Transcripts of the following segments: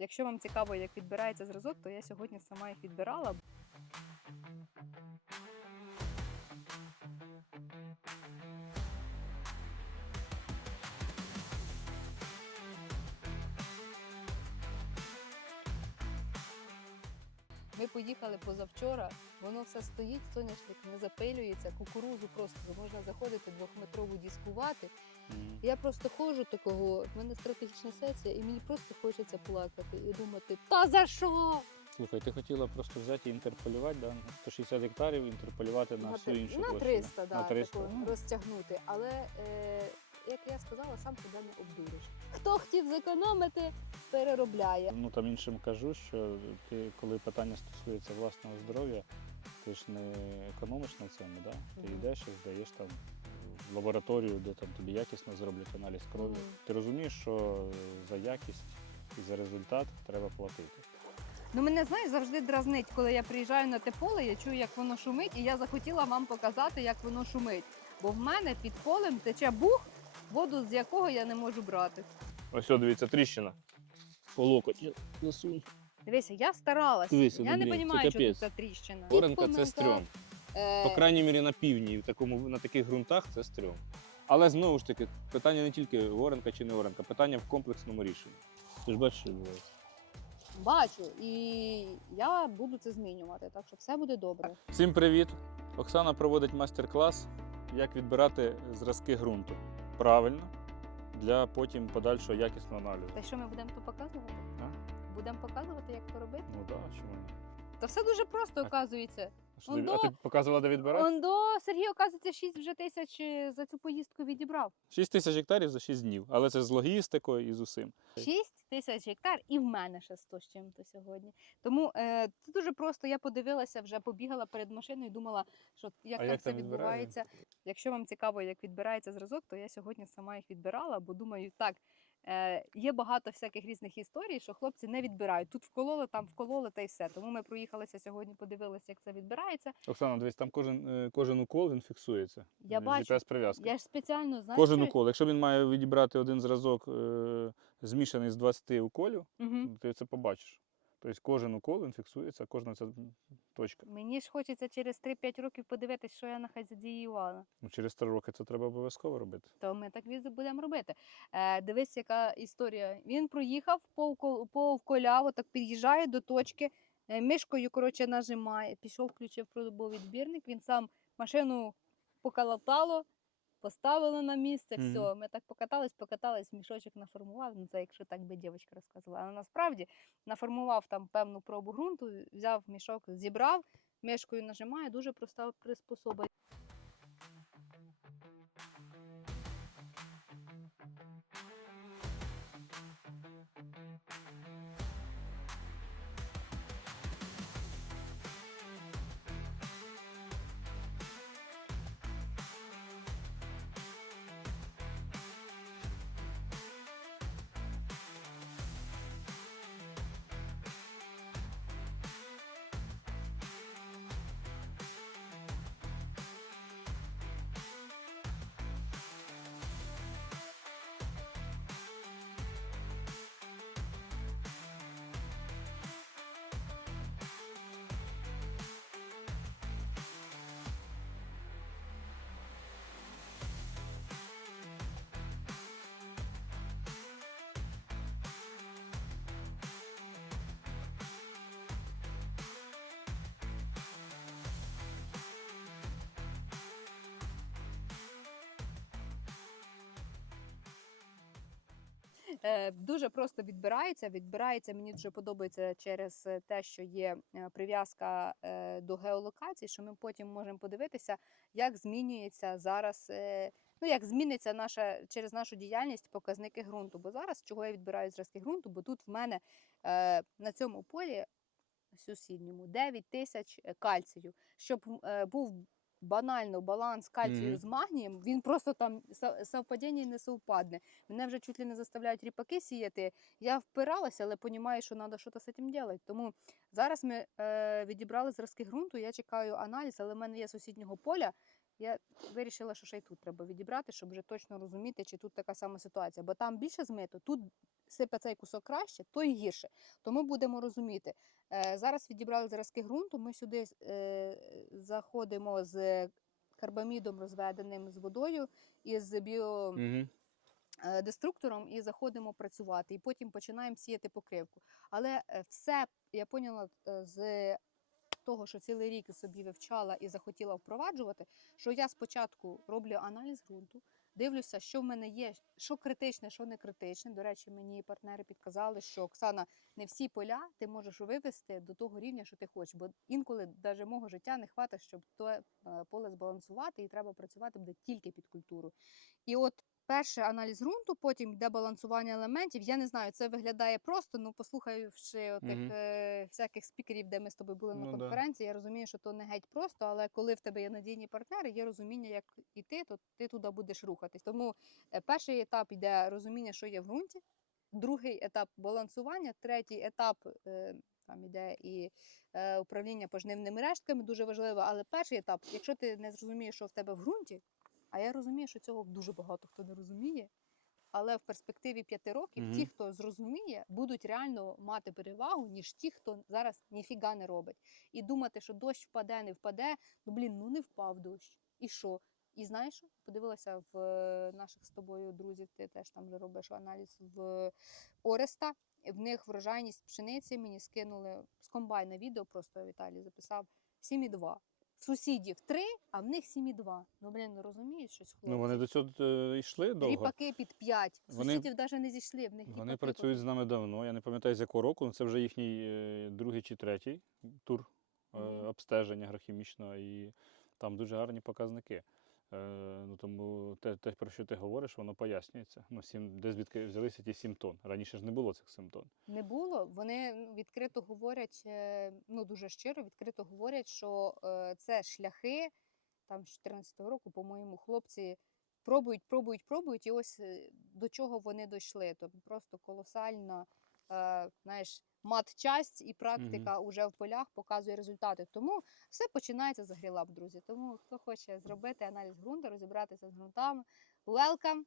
Якщо вам цікаво, як відбирається зразок, то я сьогодні сама їх відбирала. Ми поїхали позавчора, воно все стоїть, соняшник не запилюється, кукурузу просто можна заходити двохметрову дискувати. Я просто ходжу такого, в мене стратегічна сесія, і мені просто хочеться плакати і думати, та за що? Слухай, ти хотіла просто взяти і інтерполювати, да? на 160 гектарів інтерполювати на, всю іншу на площу. 300, да, на 300. таку Ну, розтягнути. Але, е, як я сказала, сам себе не обдуриш. Хто хотів зекономити, переробляє. Ну там іншим кажу, що ти, коли питання стосується власного здоров'я, ти ж не економиш на цьому, да? ти Мгм. йдеш і здаєш там в лабораторію, де там тобі якісно зроблять аналіз крові. Мгм. Ти розумієш, що за якість і за результат треба платити. Ну мене знаєш завжди дразнить, коли я приїжджаю на те поле, я чую, як воно шумить, і я захотіла вам показати, як воно шумить. Бо в мене під полем тече бух, воду з якого я не можу брати. Ось, о, дивіться, тріщина. По локоть. Засунь. Дивися, я старалась. Дивися, я не це розумію, що тут капець. за тріщина. Оренка це стрьом. е, По крайній мірі на півдні, в такому, на таких ґрунтах це стрьом. Але знову ж таки, питання не тільки оренка чи не оренка, питання в комплексному рішенні. Ти ж бачиш, що відбувається. Бачу, і я буду це змінювати, так що все буде добре. Всім привіт! Оксана проводить майстер-клас, як відбирати зразки ґрунту правильно для потім подальшого якісного аналізу. Та що ми будемо то показувати? А? Будемо показувати, як то робити? Ну так, чому ні? Та все дуже просто, оказується. А, що ти, Ондо- а ти показувала, де відбирати? Ондо Сергій, оказується, 6 вже тисяч е, за цю поїздку відібрав. 6 тисяч гектарів за 6 днів, але це з логістикою і з усім. 6 тисяч гектар, і в мене ще 100 з чим-то сьогодні. Тому е, це дуже просто. Я подивилася, вже побігала перед машиною і думала, що як А там як все там відбирає? відбувається. Якщо вам цікаво, як відбирається зразок, то я сьогодні сама їх відбирала, бо думаю, так. Е, є багато всяких різних історій, що хлопці не відбирають. Тут вкололи, там вкололи, та й все. Тому ми проїхалися сьогодні, подивилися, як це відбирається. Оксана, дивись, там кожен, е, кожен укол він фіксується. Я з бачу. Я ж спеціально знаю. Кожен укол. Якщо він має відібрати один зразок е, змішаний з 20 уколів, Угу. ти це побачиш. Тобто кожен укол він фіксується, кожна ця точка. Мені ж хочеться через 3-5 років подивитися, що я нахазядіювала. Ну, через три роки це треба обов'язково робити. То ми так будемо робити. Е, дивись, яка історія. Він проїхав, повкол- повколяв, так під'їжджає до точки, е, мишкою коротше, нажимає, пішов, включив відбірник, він сам машину поколотало, поставили на місце, все. Ми так покатались, покатались, мішочок наформував. Ну, це якщо так би дівчинка розказувала. Але насправді наформував там певну пробу ґрунту, взяв мішок, зібрав, мишкою нажимає, дуже проста приспособа. Дуже просто відбирається. Відбирається мені дуже подобається через е, те, що є е, прив'язка е, до геолокації, що ми потім можемо подивитися, як змінюється зараз. е, Ну, як зміниться наша через нашу діяльність показники ґрунту. Бо зараз чого я відбираю зразки ґрунту, бо тут в мене е, на цьому полі сусідньому 9 тисяч е, кальцію, щоб е, був банально баланс кальцію Мгм. з магнієм, він просто там совпадіння не совпадне. Мене вже чуть ли не заставляють ріпаки сіяти. Я впиралася, але розумію, що треба щось з цим робити. Тому зараз ми е, відібрали зразки ґрунту, я чекаю аналіз, але в мене є сусіднього поля. Я вирішила, що ще й тут треба відібрати, щоб вже точно розуміти, чи тут така сама ситуація. Бо там більше змито, тут сипе цей кусок краще, то і гірше. То ми будемо розуміти. Е, зараз відібрали зразки ґрунту. Ми сюди е, заходимо з карбамідом розведеним з водою і з біо Угу. е, деструктором і заходимо працювати. І потім починаємо сіяти покривку. Але все я поняла з того, що цілий рік собі вивчала і захотіла впроваджувати, що я спочатку роблю аналіз ґрунту, дивлюся, що в мене є, що критичне, що не критичне. До речі, мені партнери підказали, що Оксана, не всі поля ти можеш вивести до того рівня, що ти хочеш. Бо інколи навіть мого життя не хватить, щоб то е, поле збалансувати, і треба працювати буде тільки під культуру. І от перший аналіз ґрунту, потім йде балансування елементів. Я не знаю, це виглядає просто. Ну, послухаючи отих Мгм. е, всяких спікерів, де ми з тобою були на Ну да. конференції, я розумію, що то не геть просто, але коли в тебе є надійні партнери, є розуміння, як іти, то ти туди будеш рухатись. Тому е, перший етап йде розуміння, що є в ґрунті, другий етап балансування, третій етап. е, Там іде і е, управління пожнивними рештками, дуже важливо. Але перший етап, якщо ти не зрозумієш, що в тебе в ґрунті, а я розумію, що цього дуже багато хто не розуміє. Але в перспективі п'яти років Мгм. ті, хто зрозуміє, будуть реально мати перевагу, ніж ті, хто зараз ніфіга не робить. І думати, що дощ впаде, не впаде. Ну блін, ну не впав дощ. І що? І знаєш, подивилася в е, наших з тобою друзів, ти теж там вже робиш аналіз в Ореста. В них врожайність пшениці мені скинули з комбайна відео, просто Віталій записав 7,2. Сусідів три, а в них 7,2. Ну, блін, не розумієш щось хлопці? Ну вони до цього е, йшли довго. Ріпаки під п'ять. Вони- Сусідів навіть не зійшли, в них Вони ріпаки працюють з нами давно. Я не пам'ятаю з якого року. але Це вже їхній е, другий чи третій тур е, Мгм. обстеження агрохімічного, і там дуже гарні показники. Е, ну, тому те, те, про що ти говориш, воно пояснюється. Ну, сім, де звідки взялися ті 7 тонн. Раніше ж не було цих 7 тонн. Не було. Вони ну, відкрито говорять, е, ну дуже щиро, відкрито говорять, що е, це шляхи там з 14-го року, по-моєму, хлопці пробують, пробують, пробують, і ось до чого вони дійшли. Тобто просто колосальна, знаєш, матчасть і практика уже в полях показує результати. Тому все починається з грілап, друзі. Тому хто хоче зробити аналіз ґрунту, розібратися з ґрунтами, welcome!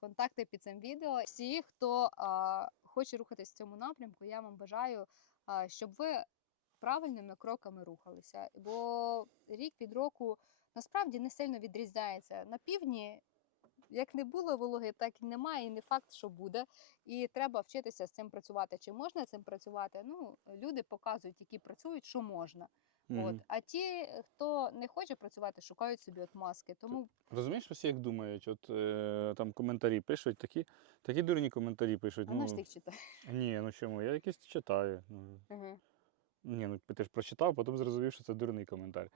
Контакти під цим відео. Всі, хто а, хоче рухатись в цьому напрямку, я вам бажаю, а, щоб ви правильними кроками рухалися. Бо рік від року насправді не сильно відрізняється. На півдні, як не було вологи, так і немає, і не факт, що буде. І треба вчитися з цим працювати. Чи можна з цим працювати? Ну, люди показують, які працюють, що можна. От. А ті, хто не хоче працювати, шукають собі от маски. Тому Розумієш, всі як думають, от е, там коментарі пишуть, такі, такі дурні коментарі пишуть. а наш Ну, тих читає. ні, ну чому? Я якісь читаю. Ну, Угу. Ні, ну ти ж прочитав, потім зрозумів, що це дурний коментар.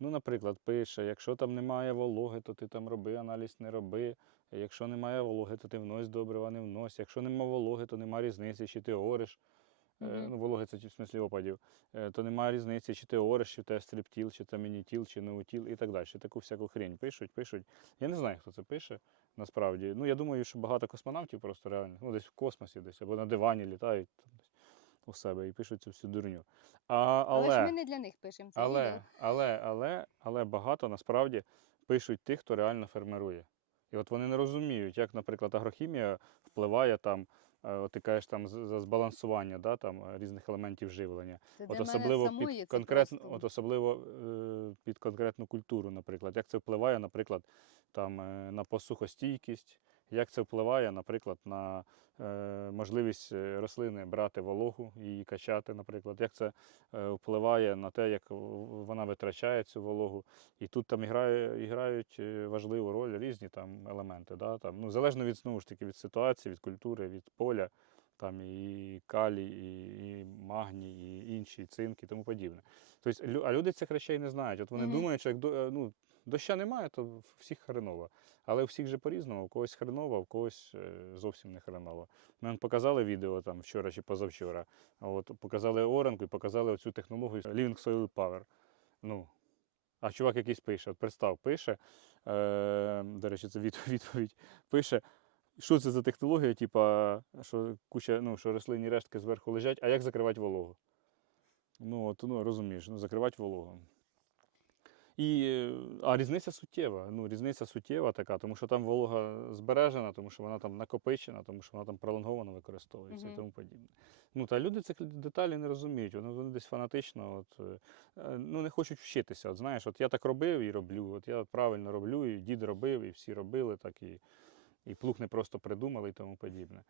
Ну, наприклад, пише: якщо там немає вологи, то ти там роби аналіз, не роби. Якщо немає вологи, то ти внось добрива, не внось. Якщо немає вологи, то немає різниці, чи ти ориш. Е, Мгм. Ну, вологи це в смислі опадів. Е, То немає різниці, чи ти ориш, чи тебе стриптіл, чи це мінітіл, чи неутіл і так далі. Таку всяку хрень пишуть, пишуть. Я не знаю, хто це пише насправді. Ну, я думаю, що багато космонавтів просто реально, ну, десь в космосі, десь або на дивані літають там, у себе і пишуть цю всю дурню. А, Але, ж ми не для них пишемо це але, відео. але, але, але багато насправді пишуть тих, хто реально фермерує. І от вони не розуміють, як, наприклад, агрохімія впливає там, е, от ти кажеш там з- за збалансування да, там, е, різних елементів живлення. Це От для мене особливо самої під це конкретну, просто- от особливо е, під конкретну культуру, наприклад, як це впливає, наприклад, там е, на посухостійкість, як це впливає, наприклад, на е, можливість е, рослини брати вологу і качати, наприклад, як це е, впливає на те, як вона витрачає цю вологу. І тут там іграє, грають важливу роль різні там елементи. Да? Там, ну, залежно від знову ж таки від ситуації, від культури, від поля. Там і калій, і, і магній, і інші, і цинк, і тому подібне. Тобто, а люди цих речей не знають. От вони Мгм. думають, що як ну, доща немає, то всіх хреново. Але у всіх же по-різному, у когось хреново, у когось е, зовсім не хреново. Ми показали відео там вчора чи позавчора. От, показали оранку і показали оцю технологію Living Soil Power. Ну, а чувак якийсь пише, от представ, пише, е, до речі, це відповідь, пише, що це за технологія, типа, що куча, ну, що рослинні рештки зверху лежать, а як закривати вологу? Ну, от, ну, розумієш, ну, закривати вологу. І, е, а різниця суттєва. Ну, різниця суттєва така, тому що там волога збережена, тому що вона там накопичена, тому що вона там пролонговано використовується Мгм. і тому подібне. Ну, та люди цих деталі не розуміють. Вони, вони десь фанатично от, е, е, ну, не хочуть вчитися. От, знаєш, от я так робив і роблю, от я правильно роблю, і дід робив, і всі робили так, і, і плуг не просто придумали і тому подібне.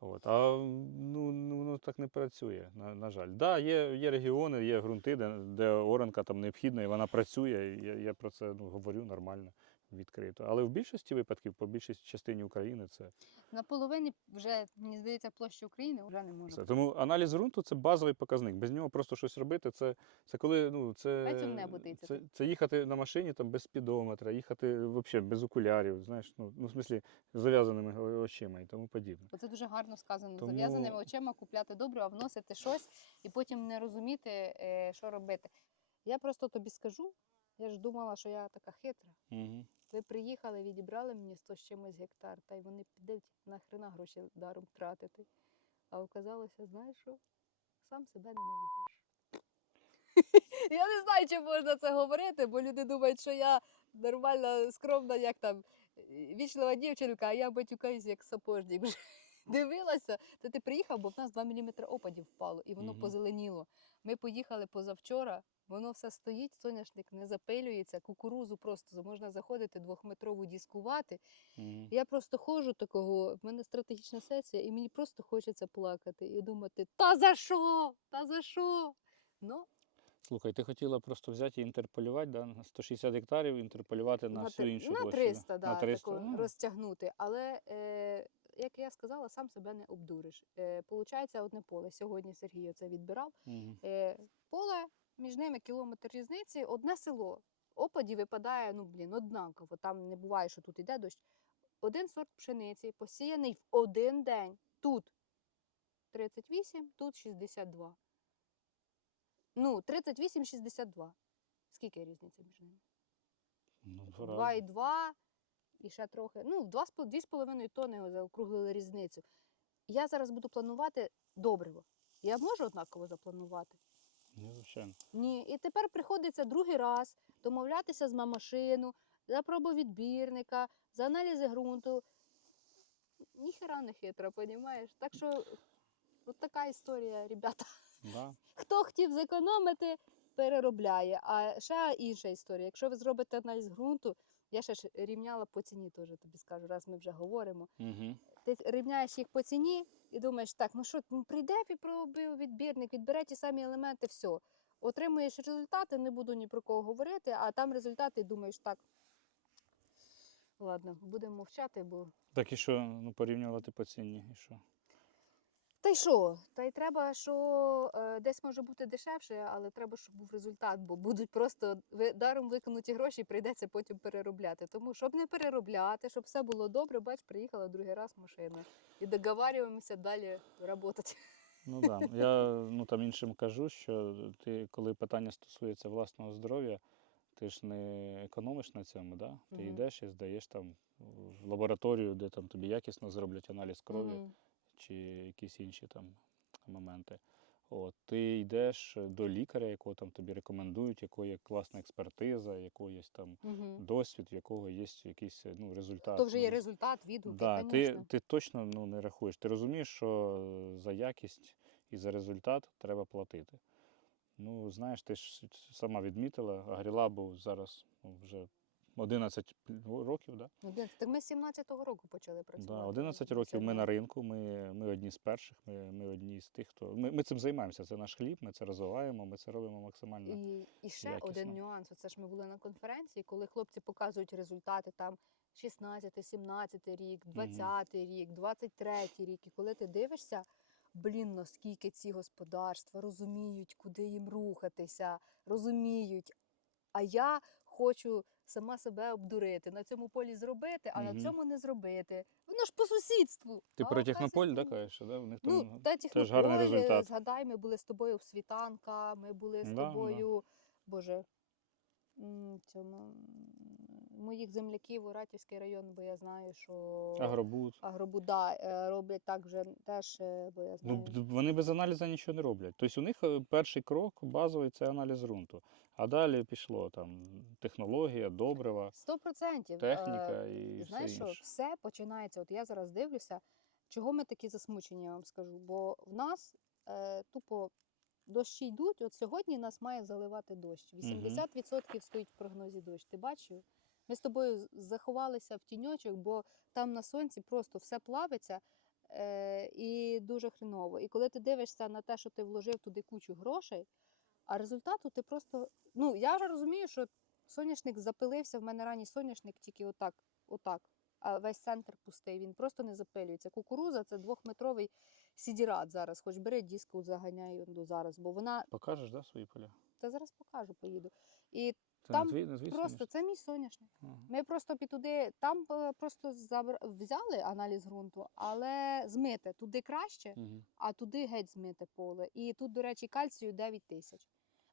От. А ну, ну, так не працює, на, на жаль. Да, є, є регіони, є ґрунти, де, де оранка там необхідна, і вона працює. Я, я про це ну, говорю нормально, відкрито. Але в більшості випадків, по більшості частині України, це На половині вже, мені здається, площі України вже не можна. все. Тому аналіз ґрунту це базовий показник. Без нього просто щось робити. Це, це коли ну, це, тицяти. це, це їхати на машині там, без спідометра, їхати взагалі без окулярів, знаєш, ну, ну в смислі з зав'язаними очима і тому подібне. Бо це дуже гарно сказано. Тому- Зав'язаними очима купляти добре, а вносити щось і потім не розуміти, е, що робити. Я просто тобі скажу, я ж думала, що я така хитра. Угу. Ви приїхали, відібрали мені 100 з чимось гектар, та й вони підуть нахрена гроші даром тратити. А оказалося, знаєш що? Сам себе не наїдеш. Я не знаю, чи можна це говорити, бо люди думають, що я нормальна, скромна, як там, вічлива дівчинка, а я батюкаюсь як сапожник. Дивилася, то ти приїхав, бо в нас 2 мм опадів впало, і воно Мгм. позеленіло. Ми поїхали позавчора, воно все стоїть, соняшник не запилюється, кукурузу просто можна заходити двохметрову дискувати. Угу. Я просто ходжу такого, в мене стратегічна сесія, і мені просто хочеться плакати і думати: та за що? Та за що? Ну, Слухай, ти хотіла просто взяти і інтерполювати, да? на 160 гектарів, інтерполювати на, всю три- іншу на площу. 300, да, на 300. тако ну, розтягнути. Але, е, як я сказала, сам себе не обдуриш. Е, получається одне поле. Сьогодні Сергій оце відбирав. мгм. Е, поле, між ними кілометр різниці, одне село. Опадів випадає, ну блін, однаково. Там не буває, що тут іде дощ. Один сорт пшениці посіяний в один день. Тут 38, тут 62. Ну, 38-62. Скільки різниці між ними? Ну, два рази. 2,2 і ще трохи. Ну, 2,5 тонни заокруглили різницю. Я зараз буду планувати добриво. Я можу однаково запланувати? Ні, звичайно. Ні. І тепер приходиться другий раз домовлятися з мамашину, за пробовідбірника, за аналізи ґрунту. Ніхера не хитро, понімаєш? Так що от така історія, ребята. Да. Хто хотів зекономити, переробляє. А ще інша історія. Якщо ви зробите аналіз ґрунту, я ще ж рівняла по ціні, теж тобі скажу, раз ми вже говоримо. Угу. Ти рівняєш їх по ціні і думаєш, так, ну що, ну прийде відбірник, відбере ті самі елементи, все. Отримуєш результати, не буду ні про кого говорити, а там результати думаєш, так. Ладно, будемо мовчати, бо. Так і що, ну, порівнювати по ціні, і що? Та й що? Та й треба, що е, десь може бути дешевше, але треба, щоб був результат, бо будуть просто ви, даром виконуті гроші, прийдеться потім переробляти. Тому щоб не переробляти, щоб все було добре, бач, приїхала другий раз машина. І договарюємося далі працювати. Ну да. Я ну, там іншим кажу, що ти, коли питання стосується власного здоров'я, ти ж не економиш на цьому, да? Ти йдеш і здаєш там в лабораторію, де там тобі якісно зроблять аналіз крові. Мгм. Чи якісь інші там моменти. От, ти йдеш до лікаря, якого там тобі рекомендують, якого є класна експертиза, якого є там Мгм. досвід, в якого є якийсь ну, результат. То вже є ну, результат, відгуки, да, ти, ти точно ну, не рахуєш. Ти розумієш, що за якість і за результат треба платити. Ну, знаєш, ти ж сама відмітила, Агрілабу зараз ну, вже 11 років, да? Так ми з 17-го року почали працювати. Да, ну, 11 років ми на ринку, ми, ми одні з перших, ми, ми одні з тих, хто. Ми, ми цим займаємося. Це наш хліб, ми це розвиваємо, ми це робимо максимально. І, і ще один нюанс. Оце ж ми були на конференції, коли хлопці показують результати там 16, 17 рік, 20 рік, 23 рік. І коли ти дивишся, блін, наскільки ці господарства розуміють, куди їм рухатися, розуміють. А я хочу сама себе обдурити, на цьому полі зробити, а Мгм. на цьому не зробити. Воно ж по сусідству. Ти А про технополь, да, оказується, кажеш, да? У них Ну, там та теж гарний технополь, результат. Згадай, ми були з тобою в Світанка, ми були з Да, да. тобою, боже, м, цьому, м, моїх земляків у Ратівський район, бо я знаю, що агробуд. Агробуда е, роблять так вже теж, е, бо я Ну, знаю. б- вони без аналізу нічого не роблять. Тобто у них е, перший крок базовий це аналіз ґрунту. А далі пішло там технологія, добрива, Сто процентів. Е, техніка і Знаєш, що інше. все починається. От я зараз дивлюся, чого ми такі засмучені, я вам скажу. Бо в нас е, тупо дощі йдуть. От сьогодні нас має заливати дощ. 80% стоїть в прогнозі дощ. Ти бачив? Ми з тобою заховалися в тіньочок, бо там на сонці просто все плавиться е, і дуже хреново. І коли ти дивишся на те, що ти вложив туди кучу грошей, а результату ти просто. Ну, я вже розумію, що соняшник запилився, в мене ранній соняшник тільки отак, отак. А весь центр пустий, він просто не запилюється. Кукуруза це двохметровий сідірат зараз. Хоч бери диску, заганяй до зараз, бо вона. Покажеш, да, свої поля? Та зараз покажу, поїду. І Це Там не твій, не твій просто соняшник? це мій соняшник. Ага. Ми просто під туди, там е, просто забр... взяли аналіз ґрунту, але змите туди краще, Мгм. а туди геть змите поле. І тут, до речі, кальцію 9 тисяч.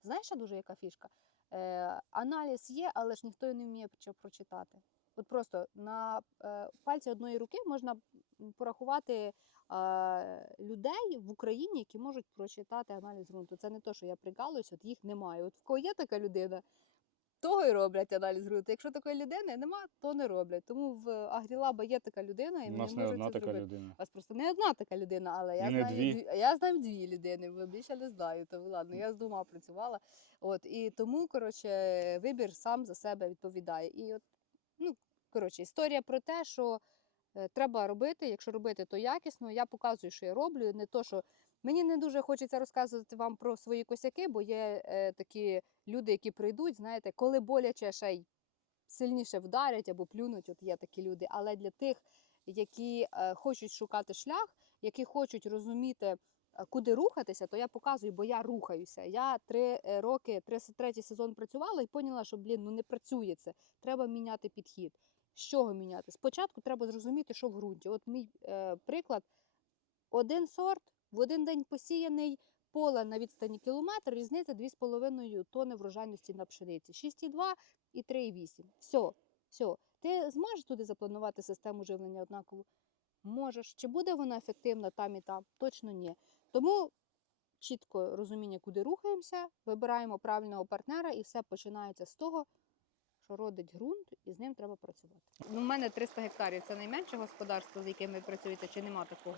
Знаєш, дуже яка фішка? Е, аналіз є, але ж ніхто не вміє прочитати. От просто на е, пальці одної руки можна порахувати е, людей в Україні, які можуть прочитати аналіз ґрунту. Це не то, що я прикалуюсь, от їх немає. От в кого є така людина, того й роблять аналіз ґрунту. Якщо такої людини нема, то не роблять. Тому в Агрілаба є така людина, і У вони нас не можуть одна це така зробити. людина. У вас просто не одна така людина, але я І не знаю дві. дві- я знаю дві людини, бо більше не знаю. То ладно, я з двома працювала. От і тому, коротше, вибір сам за себе відповідає. І от, ну коротше, історія про те, що е, треба робити. Якщо робити, то якісно. Я показую, що я роблю. Не то, що мені не дуже хочеться розказувати вам про свої косяки, бо є е, такі люди, які прийдуть, знаєте, коли боляче ще й сильніше вдарять або плюнуть. От є такі люди. Але для тих, які е, хочуть шукати шлях, які хочуть розуміти, е, куди рухатися, то я показую, бо я рухаюся. Я три е, роки, третій сезон працювала і поняла, що блін, ну не працює це. Треба міняти підхід. З чого міняти? Спочатку треба зрозуміти, що в ґрунті. От мій е, приклад: один сорт в один день посіяний. Поле на відстані кілометр, різниця 2,5 тонни врожайності на пшениці. 6,2 і 3,8. Все, все. Ти зможеш туди запланувати систему живлення однаково? Можеш. Чи буде вона ефективна там і там? Точно ні. Тому чітко розуміння, куди рухаємося, вибираємо правильного партнера, і все починається з того, що родить ґрунт, і з ним треба працювати. Ну, У мене 300 гектарів це найменше господарство, з яким ви працюєте, чи нема такого?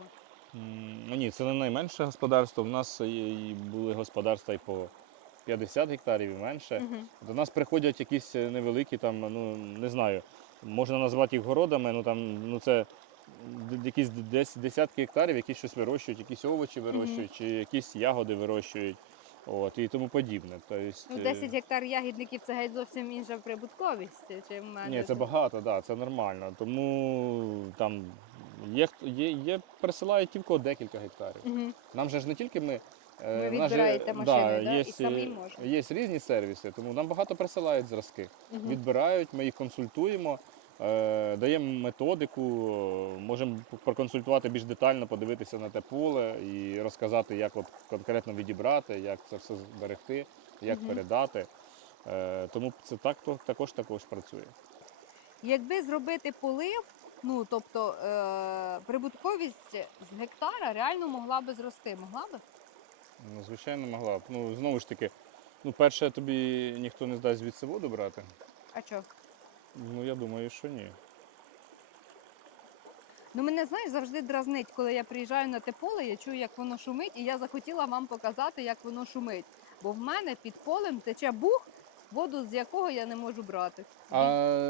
Ні, це не найменше господарство. У нас були господарства і по 50 гектарів і менше. Угу. До нас приходять якісь е, невеликі, там, ну не знаю, можна назвати їх городами, ну там ну це якісь десь десятки гектарів, які щось вирощують, якісь овочі вирощують, чи якісь ягоди вирощують. От, і тому подібне. Тобто, Ну, е, 10 гектар ягідників це геть зовсім інша прибутковість, чи в мене. Ні, це багато, да, це нормально. Тому там є, є, є присилають тільки декілька гектарів. Угу. Нам же ж не тільки ми. Ви же, відбираєте машини, да, є, і самі можна. є різні сервіси, тому нам багато присилають зразки. Угу. Відбирають, ми їх консультуємо, е, даємо методику, е, можемо проконсультувати більш детально, подивитися на те поле і розказати, як от конкретно відібрати, як це все зберегти, як Мгм. передати. Е, Тому це так, також також працює. Якби зробити полив, ну тобто е- прибутковість з гектара реально могла би зрости. Могла би? Ну, звичайно, могла б. Ну, знову ж таки, ну, перше, тобі ніхто не здасть звідси воду брати. А що? Ну, я думаю, що ні. Ну мене знаєш завжди дразнить, коли я приїжджаю на те поле, я чую, як воно шумить, і я захотіла вам показати, як воно шумить. Бо в мене під полем тече бух, воду з якого я не можу брати. А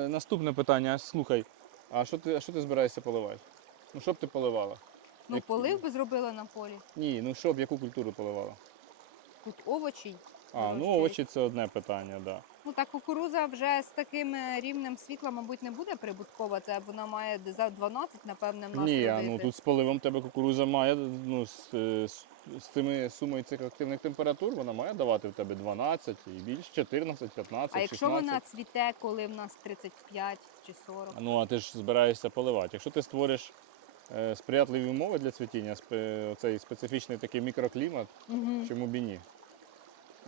наступне питання, слухай, а що ти, а що ти збираєшся поливати? Ну, що б ти поливала? Ну, як- полив би зробила на полі. Ні, ну що б, яку культуру поливала? Тут овочі. А, ну Вирощують. овочі це одне питання, так. Да. Ну так кукуруза вже з таким е, рівнем світла, мабуть, не буде прибуткова. Це вона має за 12, напевне, в нас Ні, а родити. ну тут з поливом тебе кукуруза має, ну, з, е, з цими сумою цих активних температур, вона має давати в тебе 12 і більше, 14, 15, А якщо 16. вона цвіте, коли в нас 35 чи 40? Ну, а ти ж збираєшся поливати. Якщо ти створиш е, сприятливі умови для цвітіння, спе, цей специфічний такий мікроклімат, Угу. чому б і ні?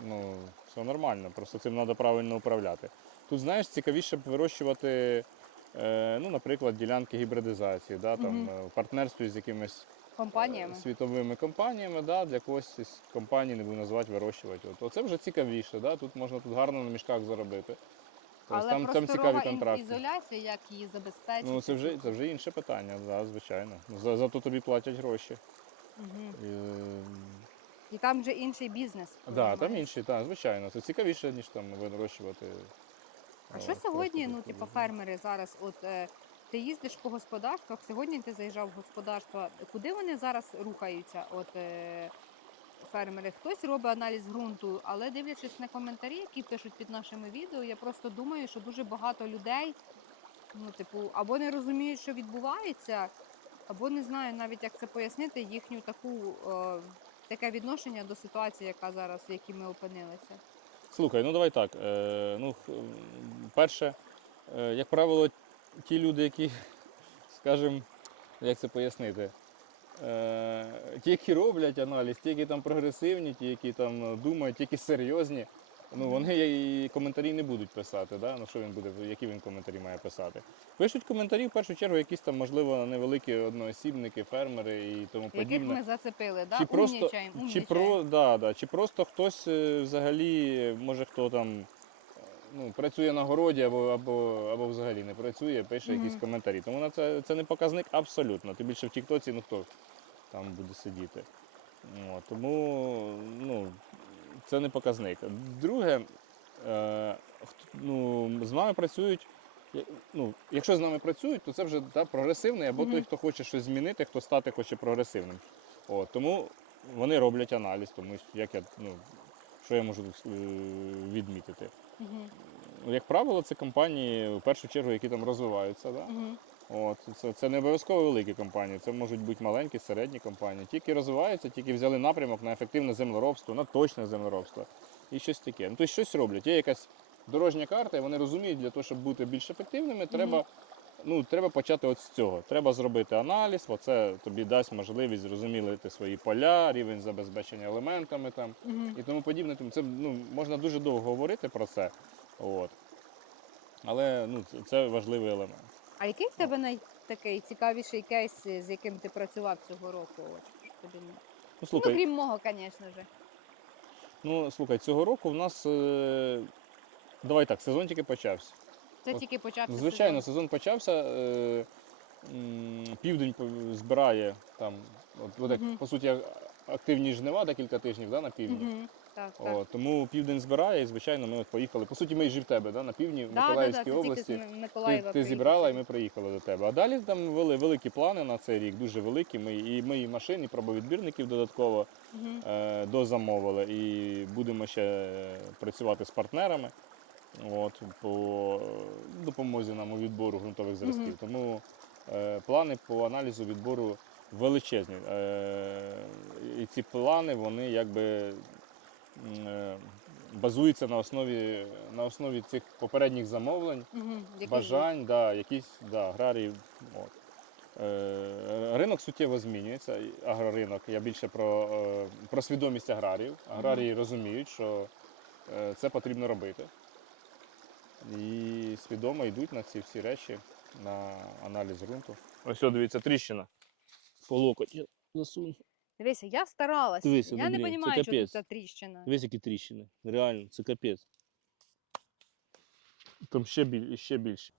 Ну, все нормально, просто цим треба правильно управляти. Тут, знаєш, цікавіше б вирощувати, е, ну, наприклад, ділянки гібридизації, да, там, Мгм. е, в партнерстві з якимись Компаніями. е, світовими компаніями, да, для когось із компаній не буду називати вирощувати. От, оце вже цікавіше, да, тут можна тут гарно на мішках заробити. Тобто Але там, там цікаві контракти. ізоляція, як її забезпечити? Ну, це вже, це вже інше питання, да, звичайно. За, зато тобі платять гроші. Мгм. І, е, І там вже інший бізнес. да, там інші, так, звичайно. Це цікавіше, ніж там вирощувати. А е, що сьогодні, ну, типу, фермери зараз, от ти їздиш по господарствах, сьогодні ти заїжджав в господарство. Куди вони зараз рухаються? От е, фермери, хтось робить аналіз ґрунту, але дивлячись на коментарі, які пишуть під нашими відео, я просто думаю, що дуже багато людей, ну, типу, або не розуміють, що відбувається, або не знаю навіть, як це пояснити, їхню таку. Е, Таке відношення до ситуації, яка зараз, в якій ми опинилися. Слухай, ну давай так. Е, ну, перше, е, як правило, ті люди, які, скажімо, як це пояснити, е, ті, які роблять аналіз, ті, які там прогресивні, ті, які там е, думають, ті, які серйозні, ну вони і коментарі не будуть писати. Да? Ну, що він буде, які він коментарі має писати? Пишуть коментарі, в першу чергу, якісь там, можливо, невеликі одноосібники, фермери і тому Яких подібне. ми зацепили, да? Чи просто, Умнічаємо, чи, про, да, да, чи просто хтось е, взагалі, може хто там ну, працює на городі або, або, або взагалі не працює, пише якісь коментарі. Тому на це, це не показник абсолютно. Тим більше в Тіктоці, ну хто там буде сидіти. От, тому ну, це не показник. Друге, е, ну, з нами працюють. Ну, якщо з нами працюють, то це вже да, прогресивний або той, хто хоче щось змінити, хто стати хоче прогресивним. От, тому вони роблять аналіз, тому що як я, ну, що я можу тут е, відмітити. Ну, Як правило, це компанії, в першу чергу, які там розвиваються. Да? Угу. От, це, це не обов'язково великі компанії, це можуть бути маленькі, середні компанії. Тільки розвиваються, тільки взяли напрямок на ефективне землеробство, на точне землеробство і щось таке. Ну, тобто щось роблять. Є якась дорожня карта, і вони розуміють, для того, щоб бути більш ефективними, треба, ну, треба почати от з цього. Треба зробити аналіз, бо це тобі дасть можливість зрозуміти свої поля, рівень забезпечення елементами там Мгм. і тому подібне. Тому це ну, можна дуже довго говорити про це. От. Але ну, це- це важливий елемент. А який в тебе най... такий цікавіший кейс, з яким ти працював цього року? От, тобі... Ну, Ну, крім мого, звісно ж. ну, слухай, цього року в нас. Е... Давай так, сезон тільки почався. Це От, тільки почався. Звичайно, сезон. сезон почався. Е... м, Південь збирає там, от, от, як, Мгм. по суті, активні жнива декілька тижнів да, на півдні. Мгм. Так, так. Тому південь збирає, і звичайно, ми от поїхали. По суті, ми і жив в тебе, да, на півдні, в Да, да, да, Миколаївській це тільки області. Ти, Миколаєва ти зібрала, і ми приїхали до тебе. А далі там вели великі плани на цей рік, дуже великі. Ми і ми і машин, і пробовідбірників додатково Мгм. е, дозамовили. І будемо ще е, працювати з партнерами от, по допомозі нам у відбору ґрунтових зразків. Мгм. Тому е, плани по аналізу відбору величезні. Е, і ці плани вони якби е, базуються на основі, на основі цих попередніх замовлень Мгм. Який бажань, да, якісь да, аграрії. От. Е, ринок суттєво змінюється, агроринок. Я більше про, е, про свідомість аграріїв. Аграрії розуміють, що е, це потрібно робити. І свідомо йдуть на ці всі речі, на аналіз ґрунту. Ось, дивіться, тріщина. По локоть. Засунь. Дивися, я старалась. Дивися, я не розумію, що тут тріщина. Дивись, які тріщини. Реально, це капець. Там ще, біль, ще більше.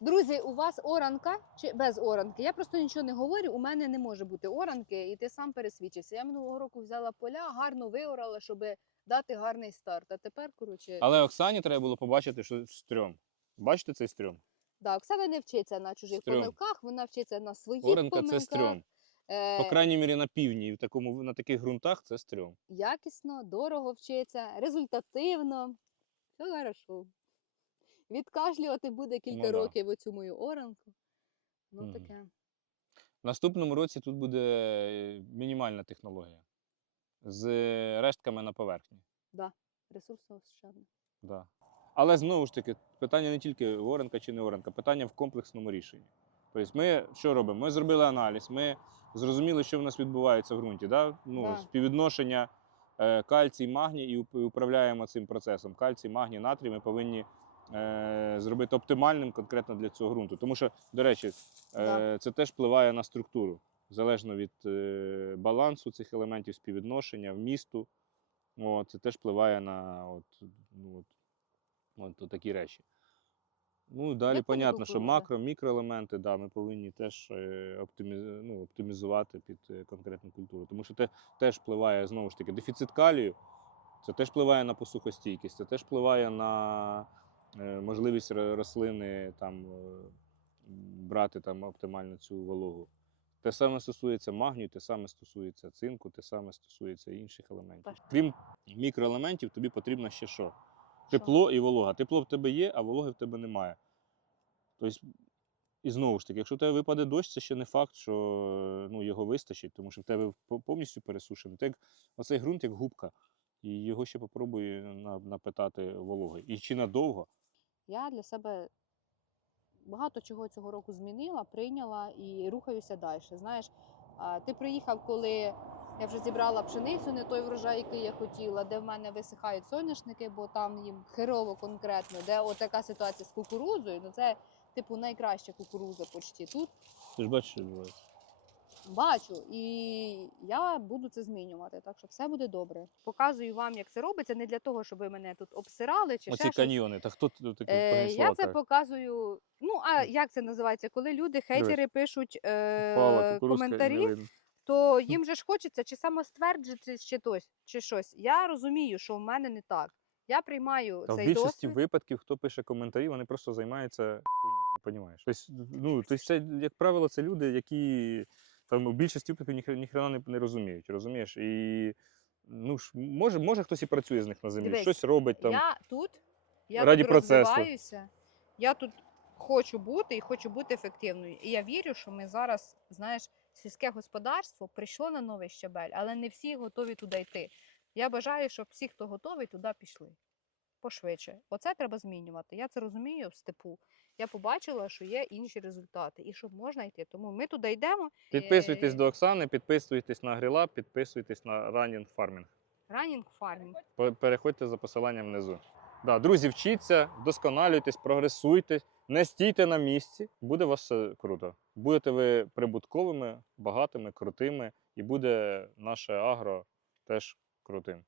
Друзі, у вас оранка чи без оранки? Я просто нічого не говорю. У мене не може бути оранки, і ти сам пересвідчився. Я минулого року взяла поля, гарно виорала, щоб дати гарний старт. А тепер, коротше, Але Оксані треба було побачити, що стрьом. Бачите цей стрьом? да, Оксана не вчиться на чужих Стрьом. помилках, вона вчиться на своїх Оренка помилках. це стрьом. Е, По крайній мірі на півдні і в такому на таких ґрунтах це стрьом. якісно, дорого вчиться, результативно. Все хорошо. Відкашлювати буде кілька Ну да. років оцю мою оранку. Ну Мгм. таке. В наступному році тут буде е, мінімальна технологія з рештками на поверхні. Ресурсоощадно. Да. Але знову ж таки, питання не тільки оренка чи не оренка, питання в комплексному рішенні. Тобто ми що робимо? Ми зробили аналіз, ми зрозуміли, що в нас відбувається в ґрунті. Да? Ну, Да. Співвідношення е, кальцій, магній і і управляємо цим процесом. Кальцій, магній, натрій ми повинні е, зробити оптимальним конкретно для цього ґрунту. Тому що, до речі, е, Да. це теж впливає на структуру. Залежно від е, балансу цих елементів, співвідношення, вмісту. О, це теж впливає на от, ну, от, от, такі речі. Ну, далі, Як понятно, що макро, мікроелементи, да, ми повинні теж е, оптиміз... ну, оптимізувати під е, конкретну культуру. Тому що це теж впливає, знову ж таки, дефіцит калію, це теж впливає на посухостійкість, це теж впливає на можливість рослини там, брати там, оптимально цю вологу. Те саме стосується магнію, те саме стосується цинку, те саме стосується інших елементів. Так. Крім мікроелементів, тобі потрібно ще що? Що? Тепло і волога. Тепло в тебе є, а вологи в тебе немає. Тобто, і знову ж таки, якщо в тебе випаде дощ, це ще не факт, що ну, його вистачить, тому що в тебе повністю пересушений. Як оцей ґрунт як губка. І його ще попробуй напитати вологи. І чи надовго? Я для себе багато чого цього року змінила, прийняла і рухаюся далі. Знаєш, ти приїхав, коли я вже зібрала пшеницю, не той врожай, який я хотіла, де в мене висихають соняшники, бо там їм херово конкретно, де от така ситуація з кукурудзою, ну це типу найкраща кукурудза почти тут. Ти ж бачиш, що відбувається. Бачу, і я буду це змінювати. Так що все буде добре. Показую вам, як це робиться, не для того, щоб ви мене тут обсирали чи Оці ще каньйони, та хто тут таке Е, я це так? показую. Ну а як це називається? Коли люди, хейтери пишуть е, не коментарі, то їм же ж хочеться чи самостверджити, чи тось, чи щось. Я розумію, що в мене не так. Я приймаю Та в цей більшості досвід. випадків, хто пише коментарі, вони просто займаються хуйнею, розумієш? Тобто, ну, тобто це, як правило, це люди, які там у більшості випадків ніхрена ніхрена не, не розуміють, розумієш? І ну ж, може, може хтось і працює з них на землі, Дивись, щось робить там. Я тут, я раді тут процесу. розвиваюся, я тут хочу бути і хочу бути ефективною. І я вірю, що ми зараз, знаєш, сільське господарство прийшло на новий щабель, але не всі готові туди йти. Я бажаю, щоб всі, хто готовий, туди пішли. Пошвидше. Оце треба змінювати. Я це розумію в степу. Я побачила, що є інші результати, і щоб можна йти. Тому ми туди йдемо. Підписуйтесь Е, до Оксани, підписуйтесь на Грила, підписуйтесь на Running Farming. Ранінг фармінг. Пе- Переходьте за посиланням внизу. Да, друзі, вчіться, вдосконалюйтесь, прогресуйте, не стійте на місці, буде у вас все круто. Будете ви прибутковими, багатими, крутими, і буде наше агро теж крутим.